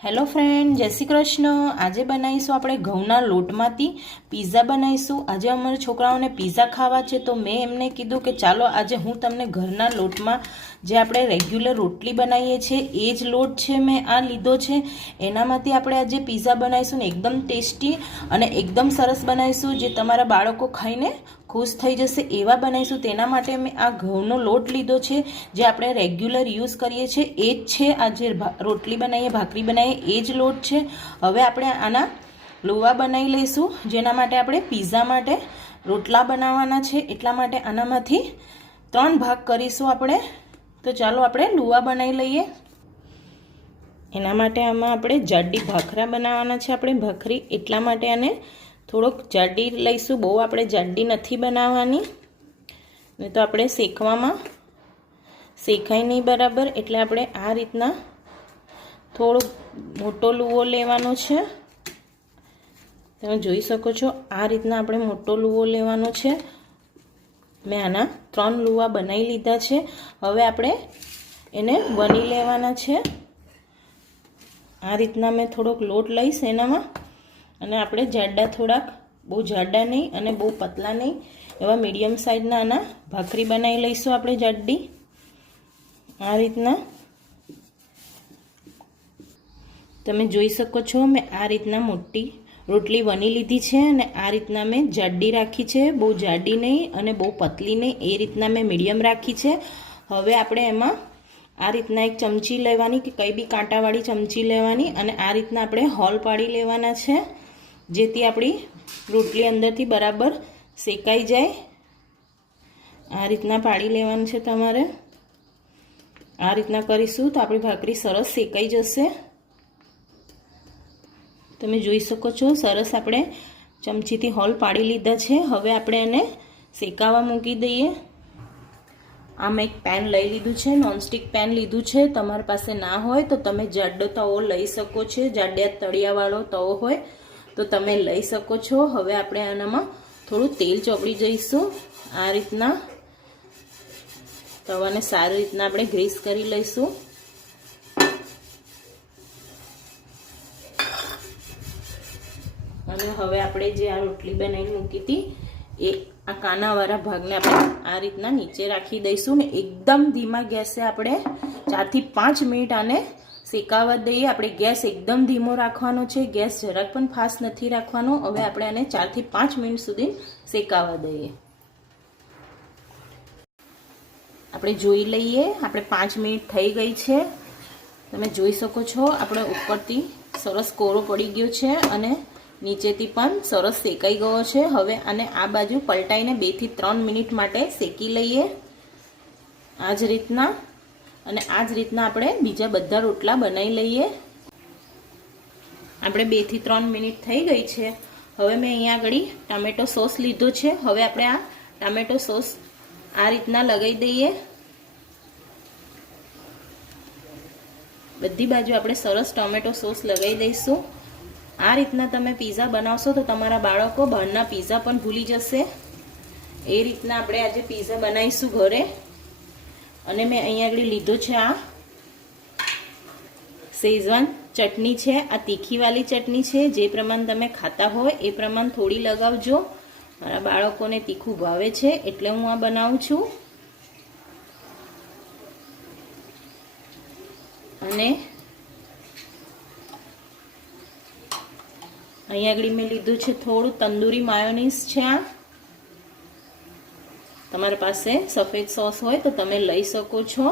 Hello friend, જય શ્રી કૃષ્ણ। આજે બનાવીશું આપણે ઘઉંના લોટમાંથી પીઝા બનાવીશું। આજે અમારા છોકરાઓને પીઝા ખાવા છે, તો મેં એમને કીધું કે ચાલો આજે હું તમને ઘરના લોટમાં જે આપણે રેગ્યુલર રોટલી બનાવીએ છીએ એ જ લોટ છે મેં આ લીધો છે, એનામાંથી આપણે આજે પીઝા બનાવીશું ને એકદમ ટેસ્ટી અને એકદમ સરસ બનાવીશું, જે તમારા બાળકો ખાઈને ખુશ થઈ જશે એવા બનાવીશું। તેના માટે મેં આ ઘઉંનો લોટ લીધો છે, જે આપણે રેગ્યુલર યુઝ કરીએ છીએ એ જ છે। આ જે રોટલી બનાવીએ, ભાખરી બનાવીએ એ જ લોટ છે। હવે આપણે આના લુવા બનાવી લઈશું, જેના માટે આપણે પીઝા માટે રોટલા બનાવવાના છે, એટલા માટે આનામાંથી 3 ભાગ કરીશું આપણે। તો ચાલો આપણે લુવા બનાવી લઈએ। એના માટે આમાં આપણે જાડી ભાખરા બનાવવાના છે, આપણે ભાખરી, એટલા માટે આને થોડોક જાડી લઈશું, બહુ આપણે જાડી નથી બનાવવાની, નહીં તો આપણે શેકવામાં શેકાય નહીં બરાબર, એટલે આપણે આ રીતના થોડો મોટો લુવો લેવાનો છે। તમે જોઈ શકો છો આ રીતના આપણે મોટો લુવો લેવાનો છે। મેં આના 3 લુવા બનાવી લીધા છે। હવે આપણે એને વણી લેવાના છે। આ રીતના મેં થોડોક લોટ લઈશ એનામાં, અને આપણે જાડા થોડાક, બહુ જાડા નહીં અને બહુ પતલા નહીં, એવા મીડિયમ સાઇઝના આના ભાખરી બનાવી લઈશું આપણે જાડી। આ રીતના તમે જોઈ શકો છો મેં આ રીતના મોટી રોટલી વણી લીધી છે, અને આ રીતના મેં જાડી રાખી છે, બહુ જાડી નહીં અને બહુ પતલી નહીં, એ રીતના મેં મીડિયમ રાખી છે। હવે આપણે એમાં આ રીતના એક ચમચી લેવાની, કે કંઈ બી કાંટાવાળી ચમચી લેવાની, અને આ રીતના આપણે હોલ પાડી લેવાના છે, જેથી આપણી રોટલી અંદરથી બરાબર શેકાઈ જાય। આ રીતના પાડી લેવાનું છે તમારે। આ રીતના કરીશું તો આપણી ભાખરી સરસ શેકાઈ જશે। તમે જોઈ શકો છો સરસ આપણે ચમચીથી હોલ પાડી લીધા છે। હવે આપણે એને શેકાવા મૂકી દઈએ। આમાં એક પેન લઈ લીધું છે, નોનસ્ટિક પેન લીધું છે, તમારી પાસે ના હોય તો તમે જાડો તવો લઈ શકો છો, જાડા તળિયાવાળો તવો હોય તો તમે લઈ શકો છો। હવે આપણે આનામાં થોડું તેલ ચોપડી જઈશું। આ રીતના તવાને સારી રીતના આપણે ગ્રીસ કરી લઈશું। અને હવે આપણે જે આ રોટલી બનાવીને મૂકી હતી એ આ કાનાવાળા ભાગને આપણે આ રીતના નીચે રાખી દઈશું, ને એકદમ ધીમા ગેસે આપણે 4 થી 5 મિનિટ આને શેકાવા દઈએ। આપણે ગેસ એકદમ ધીમો રાખવાનો છે, ગેસ જરાક પણ ફાસ્ટ નથી રાખવાનો। હવે આપણે આને 4 થી 5 મિનિટ સુધી શેકાવા દઈએ। આપણે જોઈ લઈએ, આપણે 5 મિનિટ થઈ ગઈ છે। તમે જોઈ શકો છો આપણે ઉપરથી સરસ કોરો પડી ગયો છે, અને નીચેથી પણ સરસ શેકાઈ ગયો છે। હવે આને આ બાજુ પલટાઈને 2 થી 3 મિનિટ માટે શેકી લઈએ, આ જ રીતના। અને આ જ રીતના આપણે બીજા બધા રોટલા બનાવી લઈએ। આપણે 2 થી 3 મિનિટ થઈ ગઈ છે। હવે મેં અહીંયા આગળ ટામેટો સોસ લીધો છે। હવે આપણે આ ટામેટો સોસ આ રીતના લગાવી દઈએ, બધી બાજુ આપણે સરસ ટોમેટો સોસ લગાવી દઈશું। આ રીતના તમે પીઝા બનાવશો તો તમારા બાળકો બહારના પીઝા પણ ભૂલી જશે। એ રીતના આપણે આજે પીઝા બનાવીશું ઘરે। અને મેં અહીંયા આગળ લીધો છે આ શેઝવાન ચટણી છે, આ તીખીવાળી ચટણી છે, જે પ્રમાણે તમે ખાતા હોય એ પ્રમાણે થોડી લગાવજો। મારા બાળકોને તીખું ભાવે છે એટલે હું આ બનાવું છું। અને અહીંયા આગળ મેં લીધું છે થોડું તંદૂરી માયોનીઝ છે। આ તમારી પાસે સફેદ સોસ હોય તો તમે લઈ શકો છો।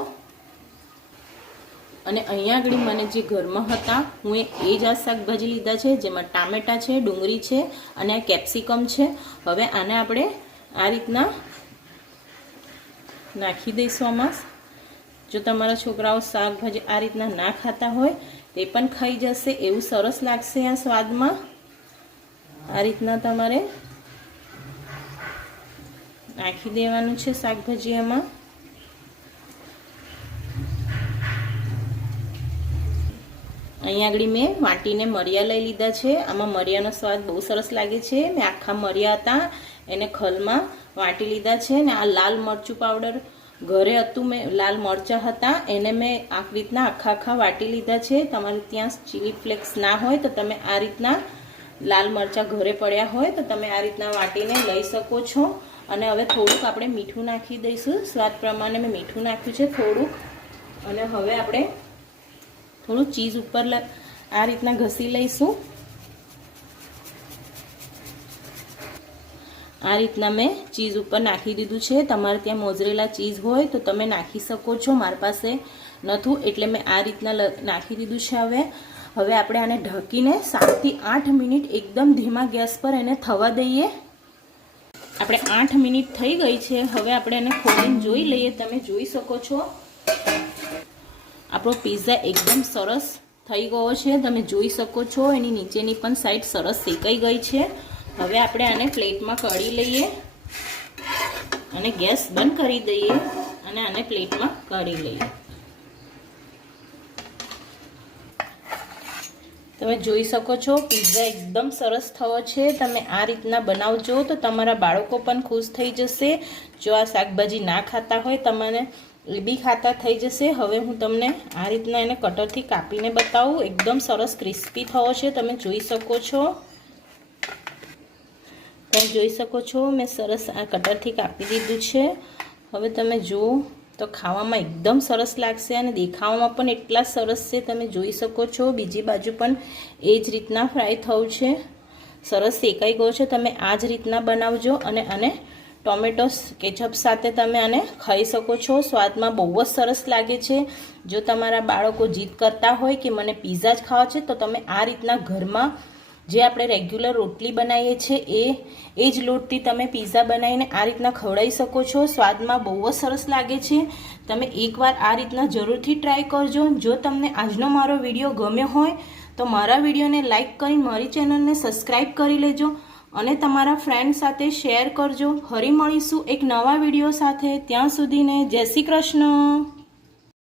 અને અહીંયા આગળ મને જે ઘરમાં હતા હું એ જ આ શાકભાજી લીધા છે, જેમાં ટામેટા છે, ડુંગળી છે અને આ કેપ્સિકમ છે। હવે આને આપણે આ રીતના નાખી દઈશું આમાં। જો તમારા છોકરાઓ શાકભાજી આ રીતના ના ખાતા હોય તે પણ ખાઈ જશે, એવું સરસ લાગશે આ સ્વાદમાં। આ રીતના તમારે નાખી દેવાનું છે શાકભાજી એમાં। અહીંયા આગળ મેં વાટીને મરિયા લઈ લીધા છે। આમાં મરિયાનો સ્વાદ બહુ સરસ લાગે છે। મેં આખા મરિયા હતા એને ખલમાં વાટી લીધા છે, ને આ લાલ મરચું પાવડર ઘરે હતું મેં લાલ મરચાં હતા એને મેં આ રીતના આખા વાટી લીધા છે. તમારે ત્યાં ચીલી ફ્લેક્સ ના હોય તો તમે આ રીતના લાલ મરચાં ઘરે પડ્યા હોય તો તમે આ રીતના વાટીને લઈ શકો છો. અને હવે થોડુંક આપણે મીઠું નાખી દઈશું. સ્વાદ પ્રમાણે મેં મીઠું નાખ્યું છે થોડુંક. અને હવે આપણે થોડું ચીઝ ઉપર આ રીતના ઘસી લઈશું. આ રીતના મેં ચીઝ ઉપર નાખી દીધું છે. તમારે ત્યાં મોઝરેલા ચીઝ હોય તો તમે નાખી શકો છો. મારી પાસે નહોતું એટલે મેં આ રીતના નાખી દીધું છે. હવે આપણે આને ઢકીને 7 થી 8 મિનિટ એકદમ ધીમા ગેસ પર એને થવા દઈએ. આપણે 8 મિનિટ થઈ ગઈ છે. હવે આપણે એને ખોલીને જોઈ લઈએ. તમે જોઈ શકો છો આપણો પિઝા એકદમ સરસ થઈ ગયો છે. તમે જોઈ શકો છો એની નીચેની પણ સાઈડ સરસ શેકાઈ ગઈ છે. હવે આપણે આને પ્લેટમાં કાઢી લઈએ અને ગેસ બંધ કરી દઈએ અને આને પ્લેટમાં કાઢી લઈએ. તમે જોઈ શકો છો પિઝા એકદમ સરસ થયો છે. તમે આ રીતના બનાવજો તો તમારા બાળકો પણ ખુશ થઈ જશે. જો આ શાકભાજી ના ખાતા હોય તમને એ બી ખાતા થઈ જશે. હવે હું તમને આ રીતના એને કટરથી કાપીને બતાવું. એકદમ સરસ ક્રિસ્પી થયો છે. તમે જોઈ શકો છો. તમે જોઈ શકો છો મેં સરસ આ કટરથી કાપી દીધું છે. હવે તમે જુઓ તો ખાવામાં એકદમ સરસ લાગશે અને દેખાવામાં પણ એટલા સરસ છે. તમે જોઈ શકો છો બીજી બાજુ પણ એ જ રીતના ફ્રાય થયું છે. સરસ શેકાઈ ગયો છે. તમે આ જ રીતના બનાવજો અને આને ટોમેટો કેચઅપ સાથે તમે આને ખાઈ શકો છો. સ્વાદમાં બહુ જ સરસ લાગે છે. જો તમારા બાળકો જીદ કરતા હોય કે મને પિઝા જ ખાવા છે તો તમે આ રીતના ઘરમાં જે આપણે રેગ્યુલર રોટલી બનાવીએ છીએ એ જ લોટથી તમે પિઝા બનાવીને આ રીતના ખવડાવી શકો છો. સ્વાદમાં બહુ જ સરસ લાગે છે. તમે એકવાર આ રીતના જરૂરથી ટ્રાય કરજો. જો તમને આજનો મારો વિડીયો ગમ્યો હોય તો મારા વિડીયોને લાઈક કરી મારી ચેનલને સબસ્ક્રાઈબ કરી લેજો અને તમારા ફ્રેન્ડ સાથે શેર કરજો. ફરી મળીશું એક નવા વિડીયો સાથે. ત્યાં સુધીને જય શ્રી કૃષ્ણ.